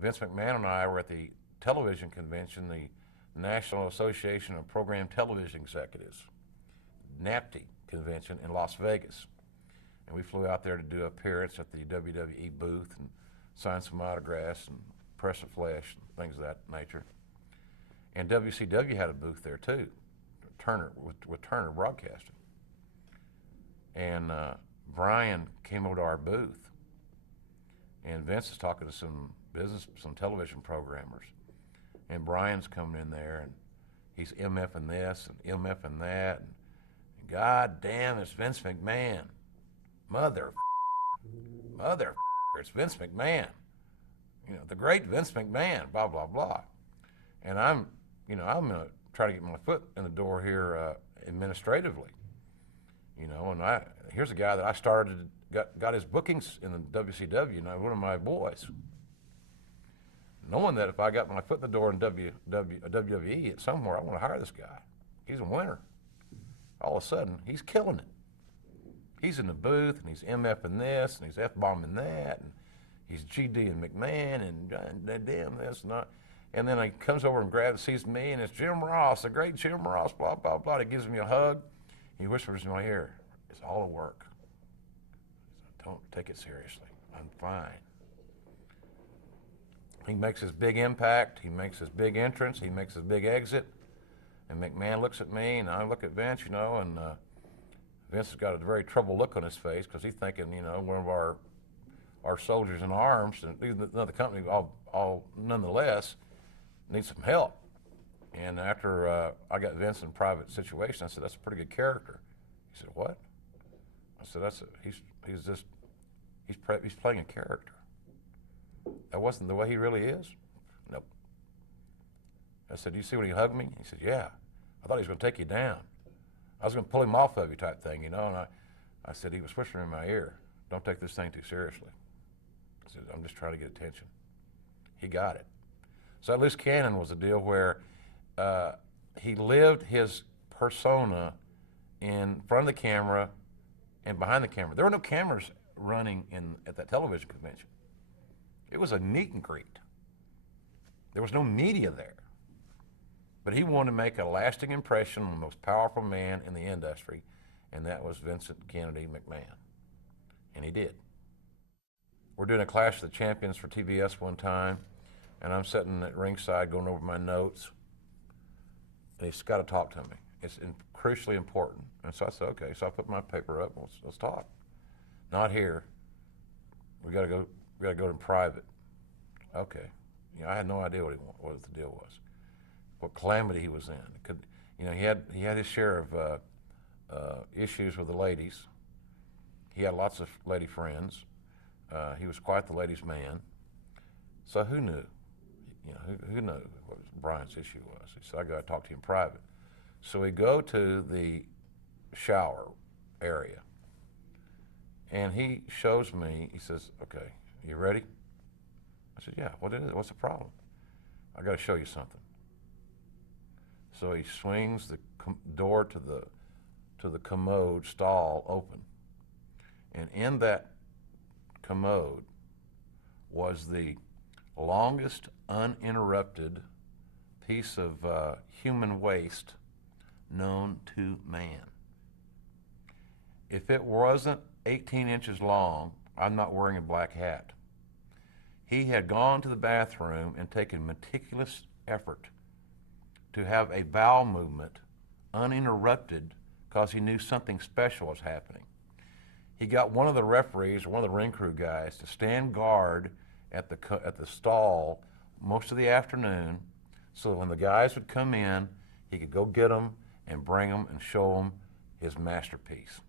Vince McMahon and I were at the television convention, the National Association of Program Television Executives, NAPTE convention in Las Vegas. And we flew out there to do an appearance at the WWE booth and sign some autographs and press a flesh and things of that nature. And WCW had a booth there too, Turner, with Turner Broadcasting. And Brian came over to our booth, and Vince is talking to some television programmers. And Brian's coming in there, and he's MFing this and MFing that. And God damn, it's Vince McMahon. It's Vince McMahon. You know, the great Vince McMahon, blah, blah, blah. And I'm going to try to get my foot in the door here administratively. You know, and here's a guy that I started, got his bookings in the WCW, one of my boys. Knowing that if I got my foot in the door in WWE at somewhere, I want to hire this guy. He's a winner. All of a sudden, he's killing it. He's in the booth, and he's MFing this, and he's F-bombing that, and he's GD-ing McMahon, and damn this and that. And then he comes over and sees me, and it's Jim Ross, the great Jim Ross, blah, blah, blah. He gives me a hug. He whispers in my ear, "It's all a work. Don't take it seriously. I'm fine." He makes his big impact. He makes his big entrance. He makes his big exit. And McMahon looks at me, and I look at Vince, and Vince has got a very troubled look on his face because he's thinking, one of our soldiers in arms, and another company, all nonetheless, needs some help. And after I got Vince in a private situation, I said, "That's a pretty good character." He said, "What?" I said, he's playing a character. That wasn't the way he really is? Nope. I said, "You see when he hugged me?" He said, "Yeah. I thought he was going to take you down. I was going to pull him off of you type thing, And I said, he was whispering in my ear, "Don't take this thing too seriously." I said, "I'm just trying to get attention." He got it. So that loose cannon was a deal where he lived his persona in front of the camera and behind the camera. There were no cameras running at that television convention. It was a meet and greet. There was no media there. But he wanted to make a lasting impression on the most powerful man in the industry, and that was Vincent Kennedy McMahon. And he did. We're doing a Clash of the Champions for TBS one time, and I'm sitting at ringside going over my notes, and he's got to talk to me. It's crucially important. And so I said, "Okay." So I put my paper up, let's talk. "Not here. We got to go in private." Okay. I had no idea what the deal was, what calamity he was in. He had his share of issues with the ladies. He had lots of lady friends. He was quite the ladies' man. So who knew? Who knew what Brian's issue was? He said, "I got to talk to you in private." So we go to the shower area, and he shows me. He says, "Okay, you ready?" I said, "Yeah." "What is it? What's the problem?" "I got to show you something." So he swings the door to the commode stall open, and in that commode was the longest uninterrupted piece of human waste known to man. If it wasn't 18 inches long, I'm not wearing a black hat. He had gone to the bathroom and taken meticulous effort to have a bowel movement uninterrupted because he knew something special was happening. He got one of the referees or one of the ring crew guys to stand guard at the stall most of the afternoon, so when the guys would come in, he could go get them and bring them and show them his masterpiece.